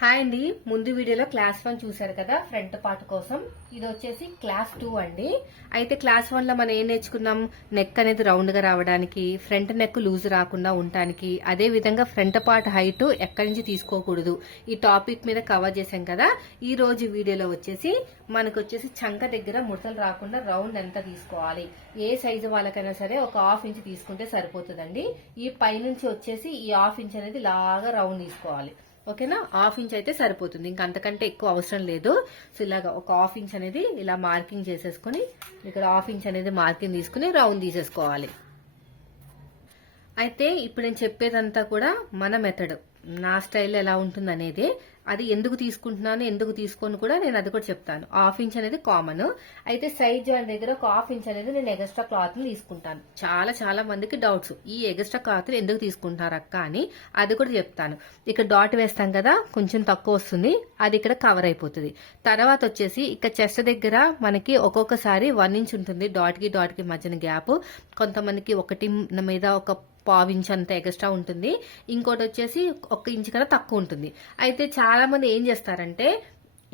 Hi అండి. ముందు వీడియోలో క్లాస్ వన్ చూశారు కదా ఫ్రంట్ పార్ట్ కోసం. ఇది వచ్చేసి క్లాస్ టూ అండి. అయితే క్లాస్ వన్లో మనం ఏం నేర్చుకున్నాం? నెక్ అనేది రౌండ్గా రావడానికి ఫ్రంట్ నెక్ లూజ్ రాకుండా ఉండటానికి. అదే విధంగా ఫ్రంట్ పార్ట్ హైట్ ఎక్కడి నుంచి తీసుకోకూడదు. ఈ టాపిక్ మీద కవర్ చేశాం కదా. ఈ రోజు వీడియోలో వచ్చేసి మనకు వచ్చేసి చంక దగ్గర ముడతలు రాకుండా రౌండ్ ఎంత తీసుకోవాలి? ఏ సైజు వాళ్ళకైనా సరే ఒక హాఫ్ ఇంచ్ తీసుకుంటే సరిపోతుందండి. ఈ పైనుంచి వచ్చేసి ఈ హాఫ్ ఇంచ్ అనేది లాగా రౌండ్ తీసుకోవాలి. ఓకేనా? హాఫ్ ఇంచ్ అయితే సరిపోతుంది. ఇంకా అంతకంటే ఎక్కువ అవసరం లేదు. సో ఇలాగా ఒక హాఫ్ ఇంచ్ అనేది ఇలా మార్కింగ్ చేసేసుకుని ఇక్కడ హాఫ్ ఇంచ్ అనేది మార్కింగ్ తీసుకుని రౌండ్ తీసేసుకోవాలి. అయితే ఇప్పుడు నేను చెప్పేదంతా కూడా మన మెథడ్ నా స్టైల్ ఎలా ఉంటుంది అనేది అది ఎందుకు తీసుకుంటున్నాను ఎందుకు తీసుకొని కూడా నేను అది కూడా చెప్తాను. హాఫ్ ఇంచ్ అనేది కామన్. అయితే సైజ్ జాయింట్ దగ్గర ఒక హాఫ్ ఇంచ్ అనేది నేను ఎగస్ట్రా క్లాత్ తీసుకుంటాను. చాలా చాలా మందికి డౌట్స్. ఈ ఎగస్ట్రా క్లాత్ ఎందుకు తీసుకుంటారు అక్క అని అది కూడా చెప్తాను. ఇక్కడ డాట్ వేస్తాం కదా కొంచెం తక్కువ వస్తుంది అది ఇక్కడ కవర్ అయిపోతుంది. తర్వాత వచ్చేసి ఇక్కడ చెస్ట్ దగ్గర మనకి ఒక్కొక్కసారి వన్ ఇంచ్ ఉంటుంది డాట్కి డాట్కి డాట్కి మధ్యన గ్యాప్. కొంతమందికి ఒకటి మీద ఒక పావు అంత ఎక్స్ట్రా ఉంటుంది. ఇంకోటి వచ్చేసి ఒక ఇంచ్ కన్నా తక్కువ ఉంటుంది. అయితే చాలా మంది ఏం చేస్తారంటే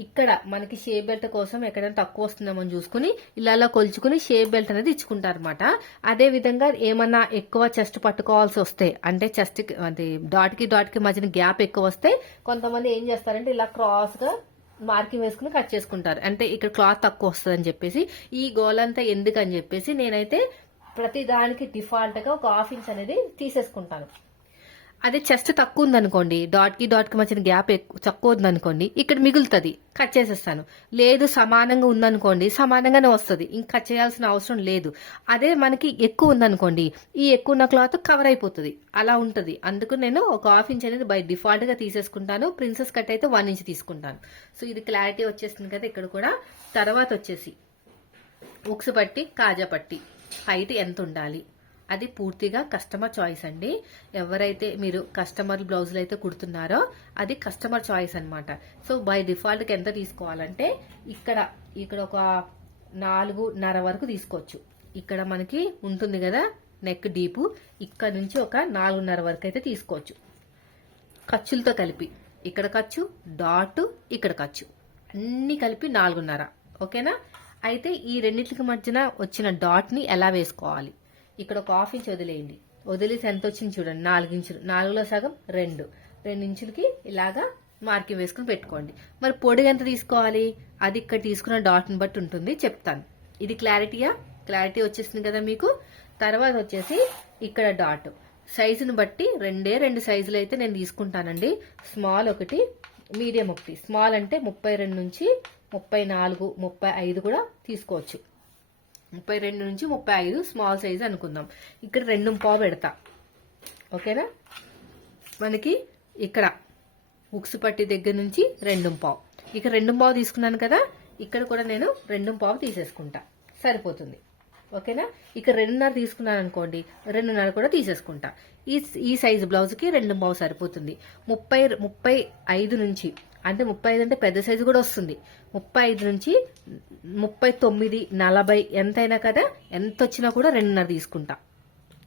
ఇక్కడ మనకి షేప్ బెల్ట్ కోసం ఎక్కడైనా తక్కువ వస్తుందేమో చూసుకుని ఇలా కొలుచుకుని షేప్ బెల్ట్ అనేది ఇచ్చుకుంటారు అనమాట అదే విధంగా ఏమన్నా ఎక్కువ చెస్ట్ పట్టుకోవాల్సి వస్తే అంటే చెస్ట్ అది డాట్కి డాట్కి మధ్యన గ్యాప్ ఎక్కువ వస్తే కొంతమంది ఏం చేస్తారంటే ఇలా క్రాస్గా మార్కింగ్ వేసుకుని కట్ చేసుకుంటారు. అంటే ఇక్కడ క్లాత్ తక్కువ వస్తుంది అని చెప్పేసి ఈ గోల్ అంతా ఎందుకు అని చెప్పేసి నేనైతే ప్రతి దానికి డిఫాల్ట్గా ఒక హాఫ్ ఇంచ్ అనేది తీసేసుకుంటాను. అదే చెస్ట్ తక్కువ ఉందనుకోండి డాట్కి డాట్కి మధ్యన గ్యాప్ తక్కువ ఉందనుకోండి ఇక్కడ మిగులుతుంది. కట్ చేసేస్తాను. లేదు సమానంగా ఉందనుకోండి సమానంగానే వస్తుంది. ఇంక కట్ చేయాల్సిన అవసరం లేదు. అదే మనకి ఎక్కువ ఉందనుకోండి ఈ ఎక్కువ ఉన్న క్లాత్ కవర్ అయిపోతుంది. అలా ఉంటుంది. అందుకు నేను ఒక హాఫ్ ఇంచ్ అనేది బై డిఫాల్ట్గా తీసేసుకుంటాను. ప్రిన్సెస్ కట్ అయితే వన్ ఇంచ్ తీసుకుంటాను. సో ఇది క్లారిటీ వచ్చేస్తుంది కదా ఇక్కడ కూడా. తర్వాత వచ్చేసి ఉక్స్ పట్టి కాజా పట్టి. హైట్ ఎంత ఉండాలి? అది పూర్తిగా కస్టమర్ చాయిస్ అండి. ఎవరైతే మీరు కస్టమర్ బ్లౌజులు అయితే కుడుతున్నారో అది కస్టమర్ చాయిస్ అన్నమాట. సో బై డిఫాల్ట్కి ఎంత తీసుకోవాలంటే ఇక్కడ ఇక్కడ ఒక నాలుగున్నర వరకు తీసుకోవచ్చు. ఇక్కడ మనకి ఉంటుంది కదా నెక్ డీపు ఇక్కడ నుంచి ఒక నాలుగున్నర వరకు అయితే తీసుకోవచ్చు. ఖర్చులతో కలిపి. ఇక్కడ ఖర్చు డాట్ ఇక్కడ ఖర్చు. అన్ని కలిపి నాలుగున్నర. ఓకేనా? అయితే ఈ రెండింటికి మధ్యన వచ్చిన డాట్ని ఎలా వేసుకోవాలి? ఇక్కడ ఒక హాఫ్ ఇంచ్ వదిలేయండి. వదిలేసి ఎంత వచ్చింది చూడండి. నాలుగు ఇంచులు. నాలుగులో సగం రెండు. రెండు ఇంచులకి ఇలాగా మార్కింగ్ వేసుకుని పెట్టుకోండి. మరి పొడి ఎంత తీసుకోవాలి? అది ఇక్కడ తీసుకున్న డాట్ని బట్టి ఉంటుంది. చెప్తాను. ఇది క్లారిటీయా క్లారిటీ వచ్చేసింది కదా మీకు? తర్వాత వచ్చేసి ఇక్కడ డాట్. సైజుని బట్టి రెండే రెండు సైజులు అయితే నేను తీసుకుంటానండి. స్మాల్ ఒకటి మీడియం ఒకటి. స్మాల్ అంటే ముప్పై రెండు నుంచి ముప్పై నాలుగు ముప్పై ఐదు కూడా తీసుకోవచ్చు. ముప్పై రెండు నుంచి ముప్పై ఐదు స్మాల్ సైజ్ అనుకుందాం. ఇక్కడ రెండు పావు పెడతా. ఓకేనా? మనకి ఇక్కడ ఉక్సు పట్టి దగ్గర నుంచి రెండు పావు. ఇక్కడ రెండు పావు తీసుకున్నాను కదా ఇక్కడ కూడా నేను రెండు పావు తీసేసుకుంటా. సరిపోతుంది. ఓకేనా? ఇక్కడ రెండున్నర తీసుకున్నాను అనుకోండి రెండున్నర కూడా తీసేసుకుంటా. ఈ ఈ సైజు బ్లౌజ్కి రెండు పావు సరిపోతుంది. ముప్పై ముప్పై ఐదు నుంచి అంటే ముప్పై ఐదు అంటే పెద్ద సైజు కూడా వస్తుంది. ముప్పై ఐదు నుంచి ముప్పై తొమ్మిది నలభై ఎంతైనా కదా ఎంత వచ్చినా కూడా రెండున్నర తీసుకుంటా.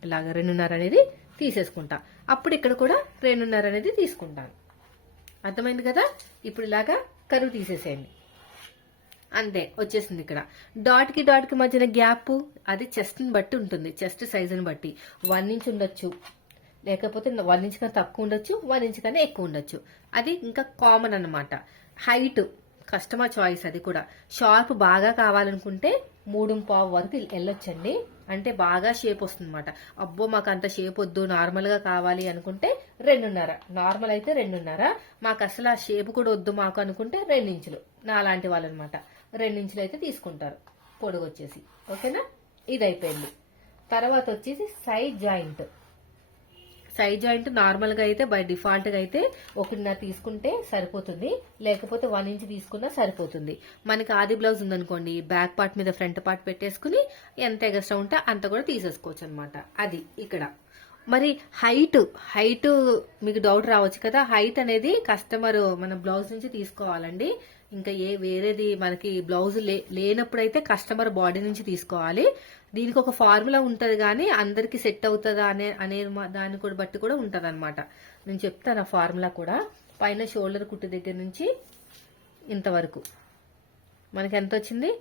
ఇలాగ రెండున్నర అనేది తీసేసుకుంటా. అప్పుడు ఇక్కడ కూడా రెండున్నర అనేది తీసుకుంటాను. అర్థమైంది కదా? ఇప్పుడు ఇలాగా కరువు తీసేసేయండి. అంతే వచ్చేసింది ఇక్కడ. డాట్కి డాట్కి మధ్యన గ్యాప్ అది చెస్ట్ని బట్టి ఉంటుంది. చెస్ట్ సైజుని బట్టి. వన్ ఇంచ్ ఉండొచ్చు. లేకపోతే వన్ ఇంచ్ కన్నా తక్కువ ఉండొచ్చు వన్ ఇంచ్ కన్నా ఎక్కువ ఉండొచ్చు. అది ఇంకా కామన్ అన్నమాట. హైట్ కస్టమర్ చాయిస్ అది కూడా. షార్ప్ బాగా కావాలనుకుంటే మూడు పావు వరకు వెళ్ళొచ్చండి. అంటే బాగా షేప్ వస్తుందన్నమాట. అబ్బో మాకు అంత షేప్ వద్దు నార్మల్గా కావాలి అనుకుంటే రెండున్నర. నార్మల్ అయితే రెండున్నర. మాకు అసలు ఆ షేప్ కూడా వద్దు మాకు అనుకుంటే రెండించులు. నా లాంటి వాళ్ళు అనమాట రెండించులు అయితే తీసుకుంటారు. పొడుగు వచ్చేసి ఓకేనా? ఇది అయిపోయింది తర్వాత వచ్చేసి సైడ్ జాయింట్. సైడ్ జాయింట్ నార్మల్గా అయితే బై డిఫాల్ట్గా అయితే ఒకటిన్నర తీసుకుంటే సరిపోతుంది. లేకపోతే వన్ ఇంచ్ తీసుకున్నా సరిపోతుంది. మనకి ఆది బ్లౌజ్ ఉందనుకోండి బ్యాక్ పార్ట్ మీద ఫ్రంట్ పార్ట్ పెట్టేసుకుని ఎంత ఎగస్ట్రా ఉంటే అంత కూడా తీసేసుకోవచ్చు అనమాట అది ఇక్కడ. మరి హైట్ హైట్ మీకు డౌట్ రావచ్చు కదా. హైట్ అనేది కస్టమర్ మన బ్లౌజ్ నుంచి తీసుకోవాలండి. ఇంకా ఏ వేరేది మనకి బ్లౌజ్ లే లేనప్పుడైతే కస్టమర్ బాడీ నుంచి తీసుకోవాలి. దీనికి ఒక ఫార్ములా ఉంటది కానీ అందరికి సెట్ అవుతుందా అనే అనే మా- దాన్ని కూడా బట్టి కూడా ఉంటది నేను చెప్తాను ఆ ఫార్ములా కూడా. పైన షోల్డర్ కుట్టు దగ్గర నుంచి ఇంతవరకు. మనకి ఎంత వచ్చింది?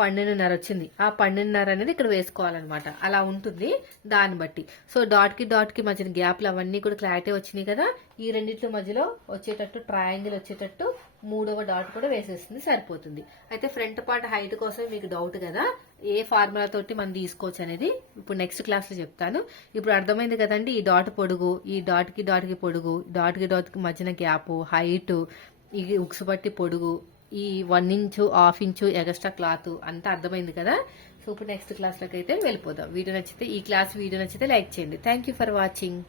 పన్నెండున్నర వచ్చింది. ఆ పన్నెండున్నర అనేది ఇక్కడ వేసుకోవాలన్నమాట. అలా ఉంటుంది దాన్ని బట్టి. సో డాట్కి డాట్కి మధ్యన గ్యాప్లు అవన్నీ కూడా క్లారిటీ వచ్చినాయి కదా? ఈ రెండింటి మధ్యలో వచ్చేటట్టు ట్రయాంగిల్ వచ్చేటట్టు మూడవ డాట్ కూడా వేసేస్తుంది సరిపోతుంది. అయితే ఫ్రంట్ పార్ట్ హైట్ కోసం మీకు డౌట్ కదా ఏ ఫార్ములా తోటి మనం తీసుకోవచ్చు అనేది ఇప్పుడు నెక్స్ట్ క్లాస్లో చెప్తాను. ఇప్పుడు అర్థమైంది కదండి ఈ డాట్ పొడుగు ఈ డాట్కి డాట్కి పొడుగు డాట్కి డాట్కి మధ్యన గ్యాప్ హైట్ ఈ ఉక్సు పట్టి పొడుగు ఈ one inch half inch extra cloth అంతా అర్థమైంది కదా. సో ఇప్పుడు నెక్స్ట్ క్లాస్లోకి అయితే వెళ్ళిపోదాం. వీడియో నచ్చితే ఈ క్లాస్ వీడియో నచ్చితే లైక్ చేయండి. Thank you for watching